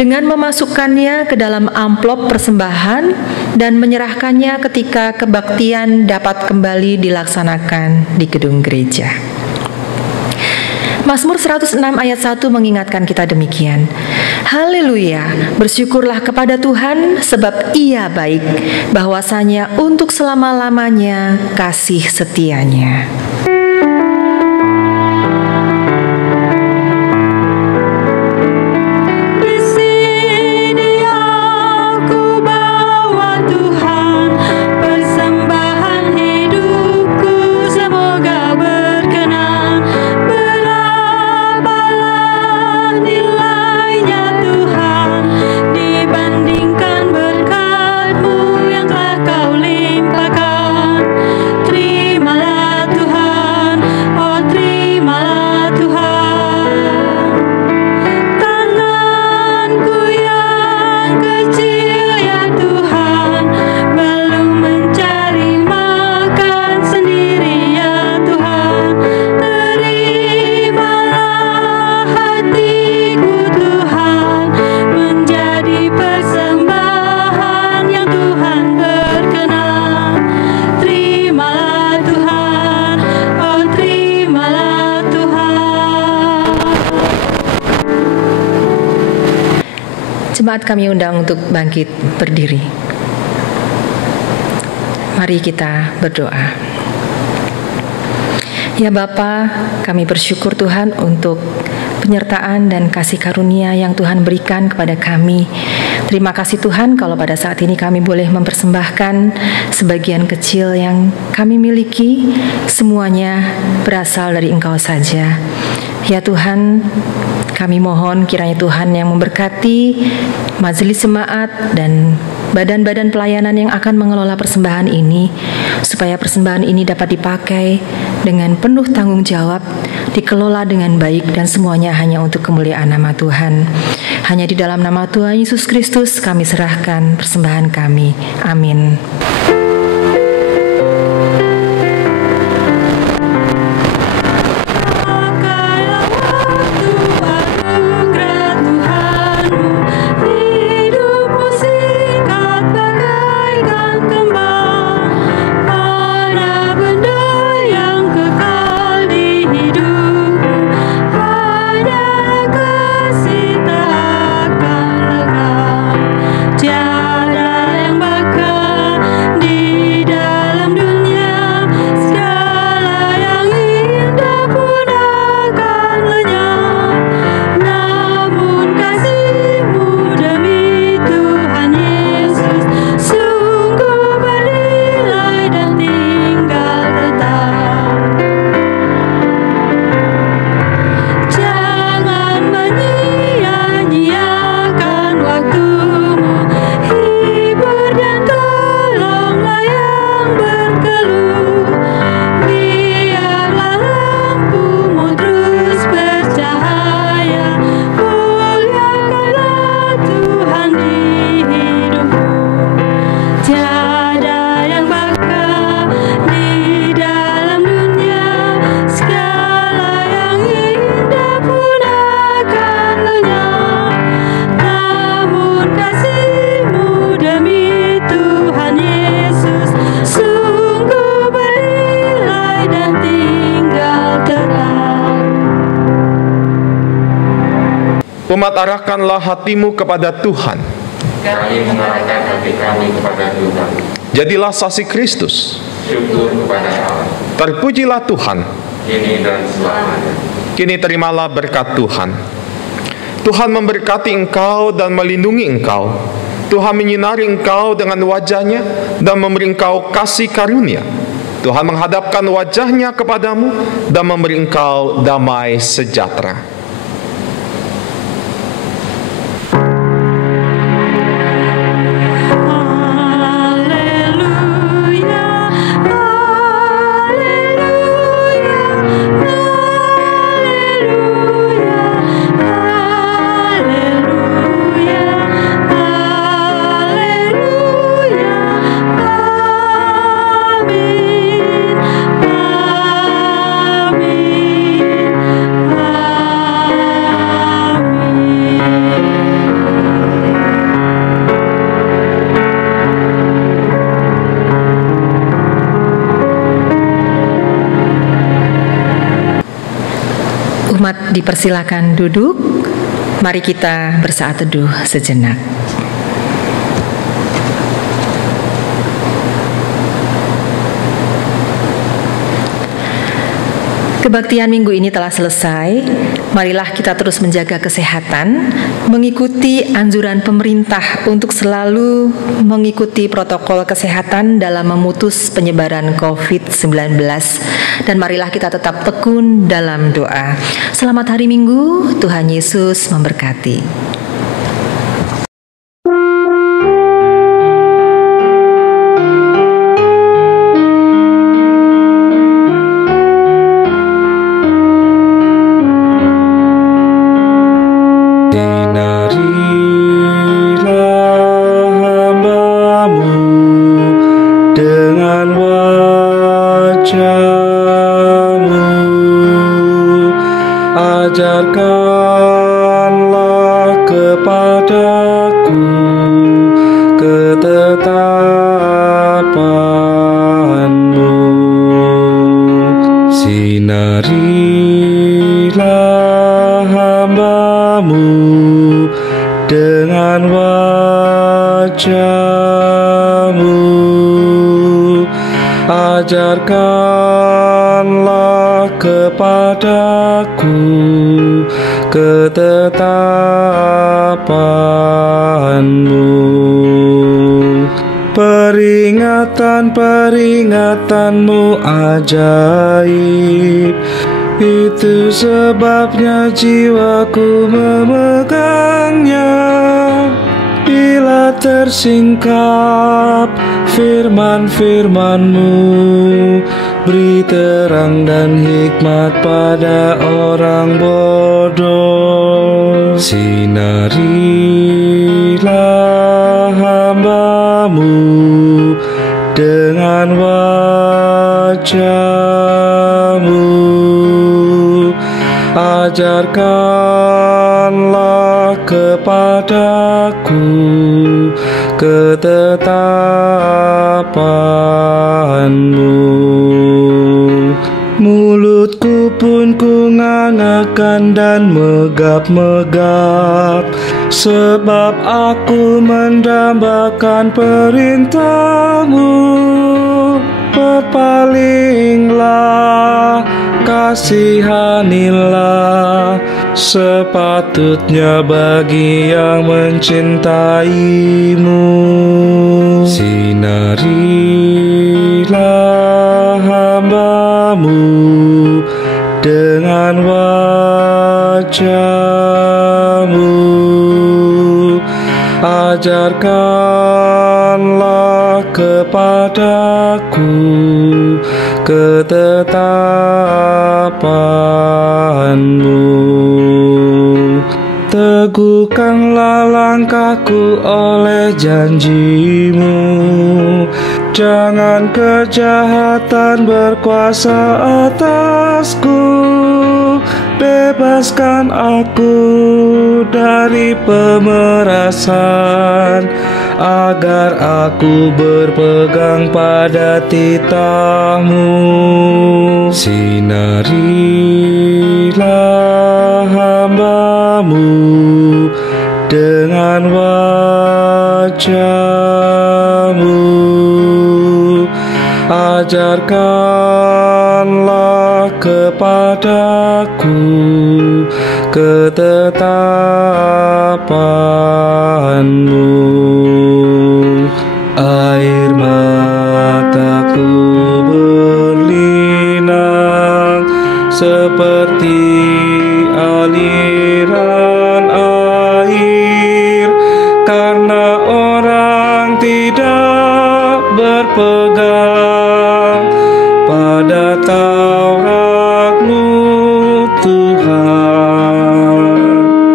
dengan memasukkannya ke dalam amplop persembahan dan menyerahkannya ketika kebaktian dapat kembali dilaksanakan di gedung gereja. Mazmur 106 ayat 1 mengingatkan kita demikian. Haleluya, bersyukurlah kepada Tuhan sebab Ia baik, bahwasanya untuk selama-lamanya kasih setianya. Jemaat kami undang untuk bangkit berdiri. Mari kita berdoa. Ya Bapa, kami bersyukur Tuhan untuk penyertaan dan kasih karunia yang Tuhan berikan kepada kami. Terima kasih Tuhan kalau pada saat ini kami boleh mempersembahkan sebagian kecil yang kami miliki, semuanya berasal dari Engkau saja. Ya Tuhan, kami mohon kiranya Tuhan yang memberkati majelis jemaat dan badan-badan pelayanan yang akan mengelola persembahan ini, supaya persembahan ini dapat dipakai dengan penuh tanggung jawab, dikelola dengan baik, dan semuanya hanya untuk kemuliaan nama Tuhan. Hanya di dalam nama Tuhan Yesus Kristus kami serahkan persembahan kami. Amin. Tiada yang bakal di Umat, arahkanlah hatimu kepada Tuhan. Kami mengarahkan hati kami kepada Tuhan. Jadilah saksi Kristus. Syukur kepada Allah. Terpujilah Tuhan. Kini dan selamanya. Kini terimalah berkat Tuhan. Tuhan memberkati engkau dan melindungi engkau. Tuhan menyinari engkau dengan wajah-Nya dan memberi engkau kasih karunia. Tuhan menghadapkan wajah-Nya kepadamu dan memberi engkau damai sejahtera. Umat dipersilakan duduk. Mari kita bersaat teduh sejenak. Kebaktian minggu ini telah selesai. Marilah kita terus menjaga kesehatan, mengikuti anjuran pemerintah untuk selalu mengikuti protokol kesehatan dalam memutus penyebaran COVID-19. Dan marilah kita tetap tekun dalam doa. Selamat hari Minggu, Tuhan Yesus memberkati. Ajarkanlah kepadaku ketetapan-Mu. Sinarilah hamba-Mu dengan wajah-Mu. Ajarkanlah kepadaku ketetapan-Mu. Peringatan-peringatan-Mu ajaib, itu sebabnya jiwaku memegangnya. Bila tersingkap firman-firman-Mu, beri terang dan hikmat pada orang bodoh. Sinarilah hamba-Mu dengan wajah-Mu. Ajarkanlah kepadaku ketetapan-Mu. Mulutku pun ku ngangakan dan megap-megap, sebab aku mendambakan perintah-Mu. Berpalinglah, kasihanilah, sepatutnya bagi yang mencintai-Mu. Sinarilah hamba-Mu dengan wajah-Mu. Ajarkanlah kepadaku ketetapan-Mu. Teguhkanlah langkahku oleh janji-Mu. Jangan kejahatan berkuasa atasku. Bebaskan aku dari pemerasan, agar aku berpegang pada titah-Mu. Sinarilah hamba-Mu Ajarkanlah kepadaku ketetapan-Mu. Air mataku berlinang seperti aliran air, karena orang tidak berpegang pada Taurat-Mu, Tuhan.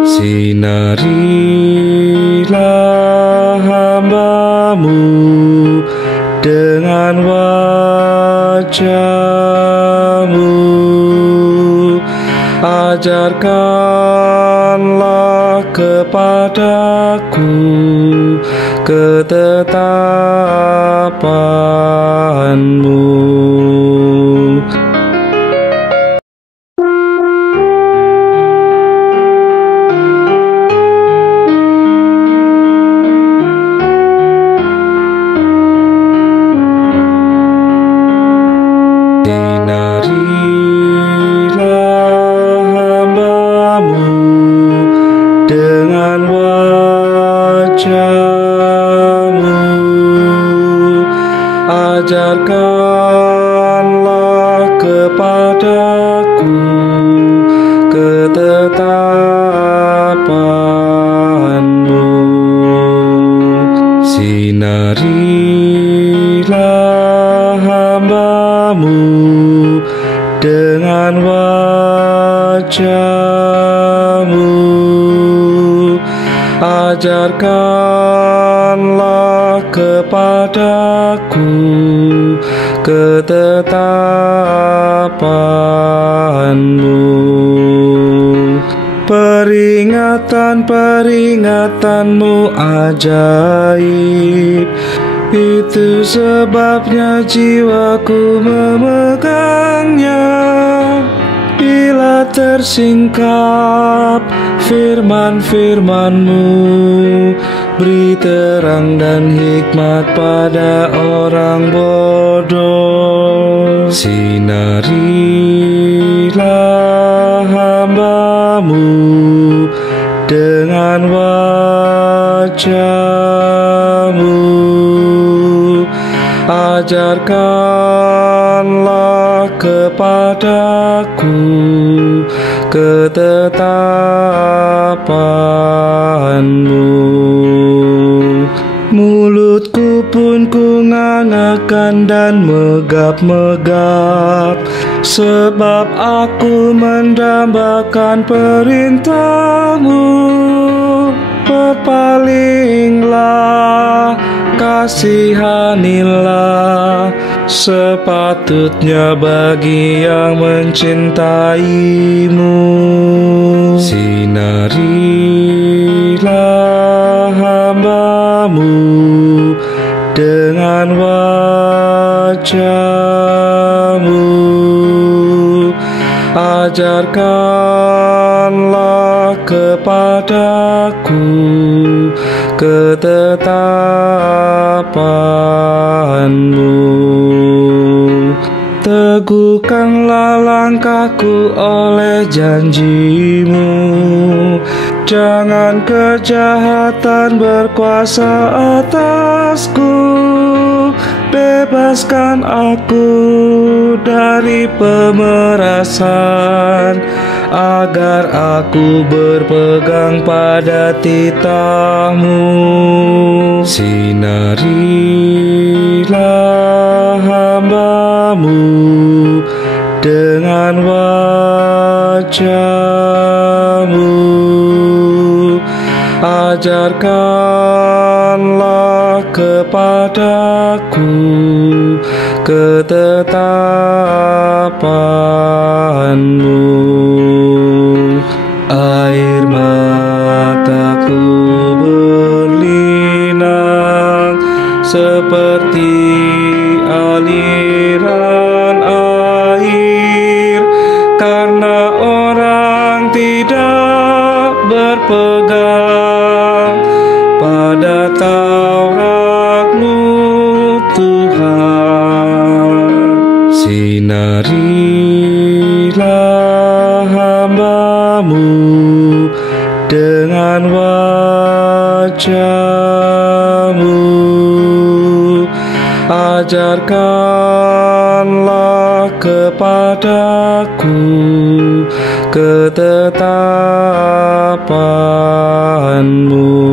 Sinarilah hamba-Mu dengan wajah-Mu. Ajarkanlah kepadaku ketetapan-Mu. Ajarkanlah kepadaku ketetapan-Mu. Sinarilah hamba-Mu dengan wajah-Mu. Ajarkanlah kepadaku ketetapan-Mu. Peringatan-peringatan-Mu ajaib, itu sebabnya jiwaku memegangnya. Bila tersingkap firman-firman-Mu, beri terang dan hikmat pada orang bodoh. Sinarilah hamba-Mu dengan wajah-Mu. Ajarkanlah kepadaku ketetapan-Mu. Mulutku pun ku ngangakan dan megap-megap, sebab aku mendambakan perintah-Mu. Berpalinglah, kasihanilah, sepatutnya bagi yang mencintai-Mu. Sinarilah hamba-Mu dengan wajah-Mu. Ajarkanlah kepadaku ketetapan-Mu. Teguhkanlah langkahku oleh janji-Mu. Jangan kejahatan berkuasa atasku. Bebaskan aku dari pemerasan, agar aku berpegang pada titah-Mu. Sinarilah hamba-Mu dengan wajah-Mu. Ajarkanlah kepadaku ketetapan-Mu. Air mataku berlinang seperti aliran air, karena orang tidak berpegang pada Taurat-Mu, Tuhan. wajah-Mu. Ajarkanlah kepadaku ketetapan-Mu.